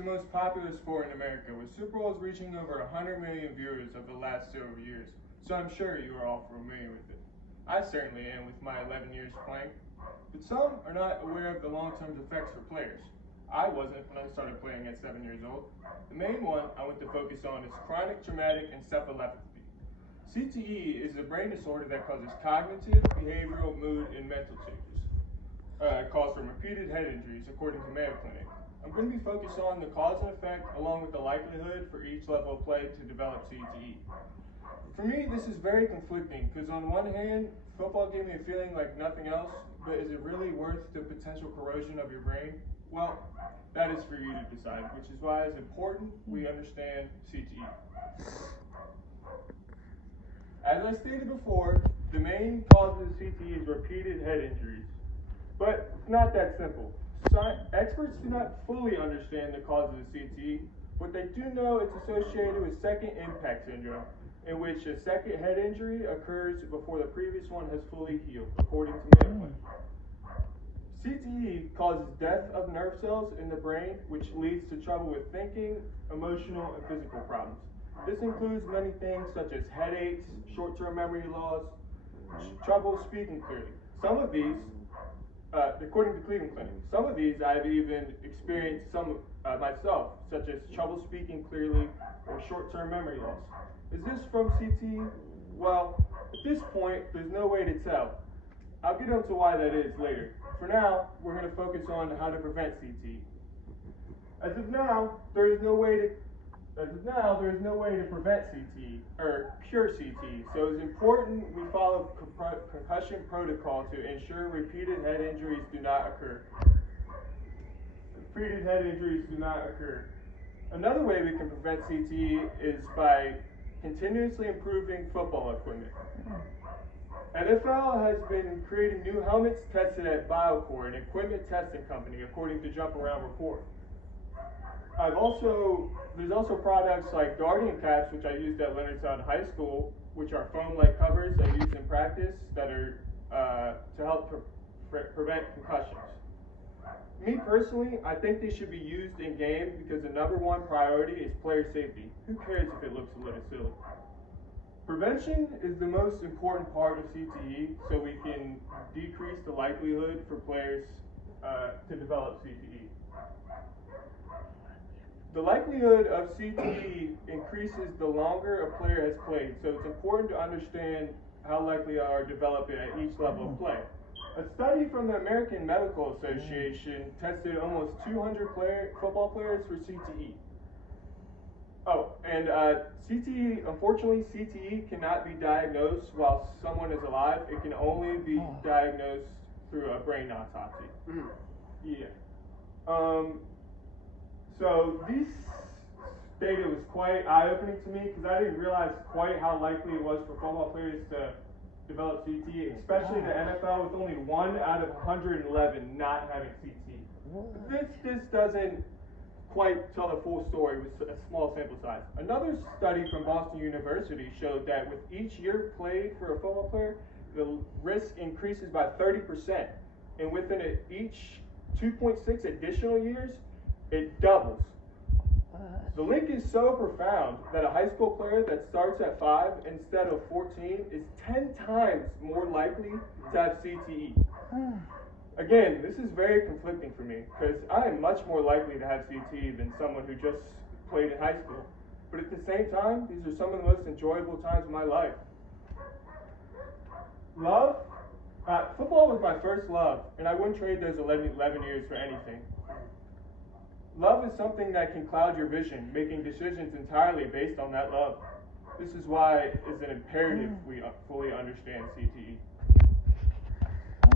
the most popular sport in America, with Super Bowls reaching over 100 million viewers over the last several years, so I'm sure you are all familiar with it. I certainly am with my 11 years playing, but some are not aware of the long-term effects for players. I wasn't when I started playing at 7 years old. The main one I want to focus on is chronic traumatic encephalopathy. CTE is a brain disorder that causes cognitive, behavioral, mood, and mental changes. It calls for repeated head injuries, according to Mayo Clinic. I'm going to be focused on the cause and effect, along with the likelihood for each level of play to develop CTE. For me, this is very conflicting, because on one hand, football gave me a feeling like nothing else, but is it really worth the potential corrosion of your brain? Well, that is for you to decide, which is why it's important we understand CTE. As I stated before, the main cause of CTE is repeated head injuries. But it's not that simple. Experts do not fully understand the cause of the CTE, but they do know it's associated with second impact syndrome, in which a second head injury occurs before the previous one has fully healed, according to Mayo Clinic. CTE causes death of nerve cells in the brain, which leads to trouble with thinking, emotional, and physical problems. This includes many things such as headaches, short-term memory loss, trouble speaking clearly. Some of these, according to Cleveland Clinic, some of these I've even experienced myself, such as trouble speaking clearly or short-term memory loss. Is this from CTE? Well, at this point, there's no way to tell. I'll get into why that is later. For now, we're going to focus on how to prevent CTE. As of now, there is no way to prevent CTE or cure CTE. So it's important we follow concussion protocol to ensure repeated head injuries do not occur. Another way we can prevent CTE is by continuously improving football equipment. NFL has been creating new helmets tested at BioCore, an equipment testing company, according to Jump Around Report. There's also products like Guardian caps, which I used at Leonardtown High School, which are foam-like covers I use in practice that are to help prevent concussions. Me personally, I think they should be used in game because the number one priority is player safety. Who cares if it looks a little silly? Prevention is the most important part of CTE, so we can decrease the likelihood for players to develop CTE. The likelihood of CTE increases the longer a player has played, so it's important to understand how likely they are to develop it at each level of play. A study from the American Medical Association tested almost 200 football players for CTE. Oh, and unfortunately, CTE cannot be diagnosed while someone is alive. It can only be diagnosed through a brain autopsy. Yeah. So this data was quite eye-opening to me because I didn't realize quite how likely it was for football players to develop CTE, especially the NFL with only 1 out of 111 not having CTE. This doesn't quite tell the full story with a small sample size. Another study from Boston University showed that with each year played for a football player, the risk increases by 30%, and within each 2.6 additional years, it doubles. The link is so profound that a high school player that starts at 5 instead of 14 is 10 times more likely to have CTE. Again, this is very conflicting for me because I am much more likely to have CTE than someone who just played in high school. But at the same time, these are some of the most enjoyable times of my life. Love? Football was my first love, and I wouldn't trade those 11 years for anything. Love is something that can cloud your vision, making decisions entirely based on that love. This is why it's an imperative we fully understand CTE.